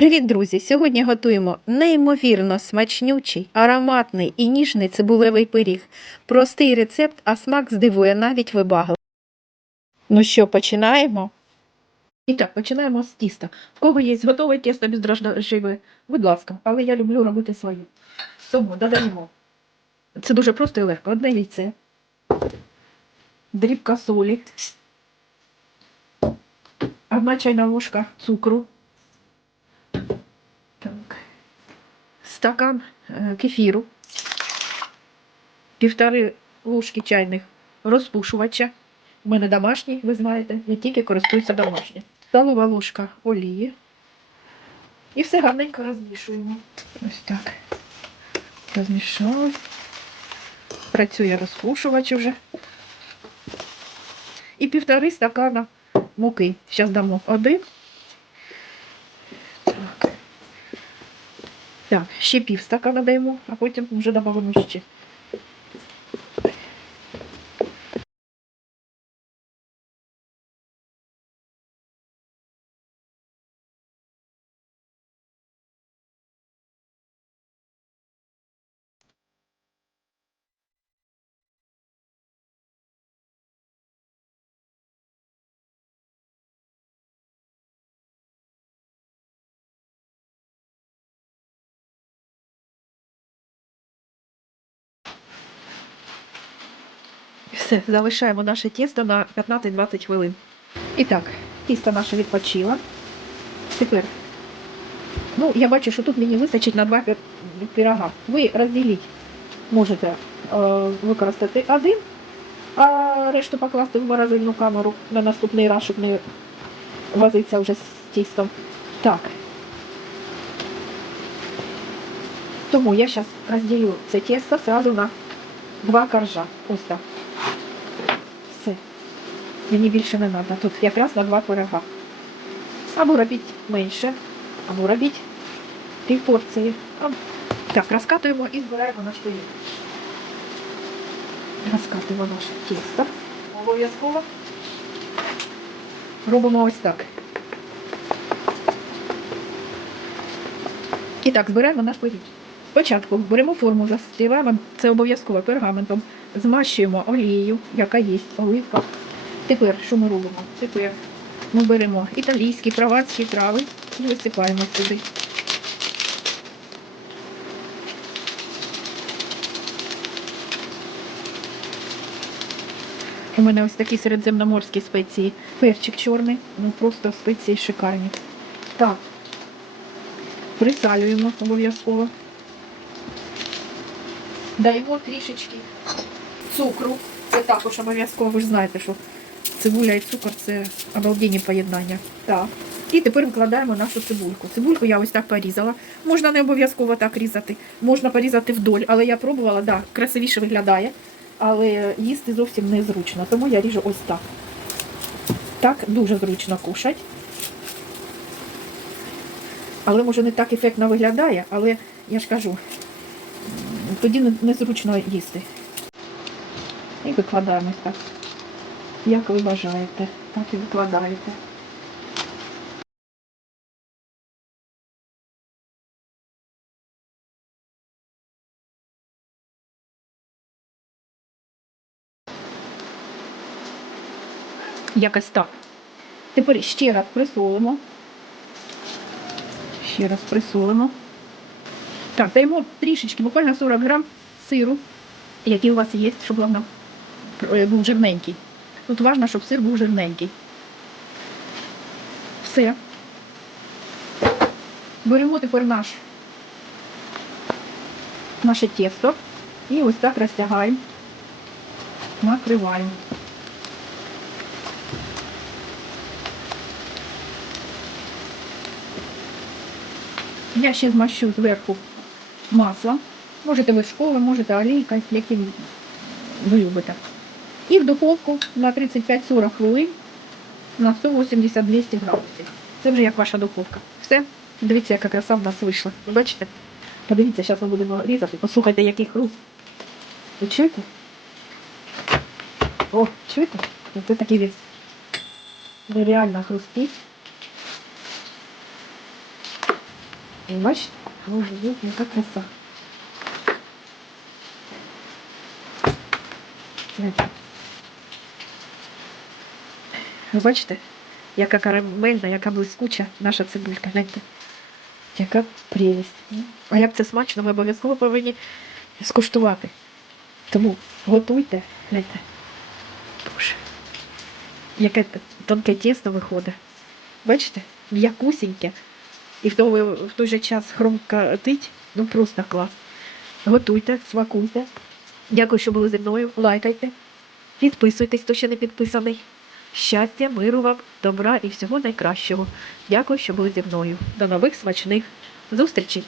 Привіт, друзі! Сьогодні готуємо неймовірно смачнючий, ароматний і ніжний цибулевий пиріг. Простий рецепт, а смак здивує навіть вибагли. Ну що, починаємо? І так, починаємо з тіста. В кого є готове тісто бездрожжеве, будь ласка, але я люблю робити своє. Тому додаємо. Це дуже просто і легко. Одне яйце, дрібка солі, одна чайна ложка цукру. Стакан е, кефіру, півтори ложки чайних розпушувача. У мене домашній, ви знаєте, я тільки користуюся домашнім. Столова ложка олії. І все гарненько розмішуємо. Ось так. Розмішали. Працює розпушувач уже. І півтори стакана муки. Зараз дамо один. Так. Так, ще пів стакана даємо, а потім вже додамо ще. Все, залишаємо наше тісто на 15-20 хвилин. І так, тісто наше відпочило. Тепер, ну, я бачу, що тут мені вистачить на два пирога. Ви розділіть, можете е, використати один, а решту покласти в морозильну камеру на наступний раз, щоб не возитися вже з тістом. Так. Тому я зараз розділю це тісто сразу на два коржа. Ось так. Мені більше не треба. Тут якраз на два пирога. Або робіть менше, або робіть пів порції. Так, розкатуємо і збираємо на штилі. Розкатуємо наше тісто. Обов'язково. Робимо ось так. І так, збираємо наш пиріг. Спочатку беремо форму, застилаємо, це обов'язково пергаментом, змащуємо олією, яка є, оливка. Тепер що ми робимо? Тепер ми беремо італійські, прованські трави і висипаємо сюди. У мене ось такі середземноморські спеції. Перчик чорний, ну просто спеції шикарні. Так, присалюємо обов'язково. Даємо трішечки цукру. Це також обов'язково. Ви ж знаєте, що цибуля і цукор це обалденні поєднання. Так. І тепер викладаємо нашу цибульку. Цибульку я ось так порізала. Можна не обов'язково так різати, можна порізати вдоль, але я пробувала, да, красивіше виглядає, але їсти зовсім незручно. Тому я ріжу ось так. Так дуже зручно кушать. Але може не так ефектно виглядає, але я ж кажу, тоді незручно їсти. І викладаємо ось так. Як ви бажаєте, так і викладаєте. Якось так. Тепер ще раз присолимо. Ще раз присолимо. Так, даємо трішечки, буквально 40 грам сиру, який у вас є, щоб воно е, був жирненький. Тут важливо, щоб сир був жирненький. Все. Беремо тепер наш, наше тісто і ось так розтягаємо, накриваємо. Я ще змащу зверху масло. Можете вершкове, можете олійка, які ви любите. І в духовку на 35-40 хвилин на 180-200 градусів. Це вже як ваша духовка. Все. Дивіться, яка краса в нас вийшла. Ви бачите? Подивіться, зараз ми будемо різати. Послухайте, який хруст. Ви чуєте? О, чуєте? Це такий він. Нереально хрустить. Бачите? Ой, ой, яка краса. Гляньте. Ви бачите, яка карамельна, яка блискуча наша цибулька. Гляньте. Яка прелість. А як це смачно, ми обов'язково повинні скуштувати. Тому готуйте, гляньте. Боже. Яке тонке тісто виходить. Бачите? М'якусіньке. І в той, в той же час хрумкатить. Ну просто клас. Готуйте, смакуйте. Дякую, що були зі мною. Лайкайте. Підписуйтесь, хто ще не підписаний. Щастя, миру вам, добра і всього найкращого. Дякую, що були зі мною. До нових смачних зустрічей!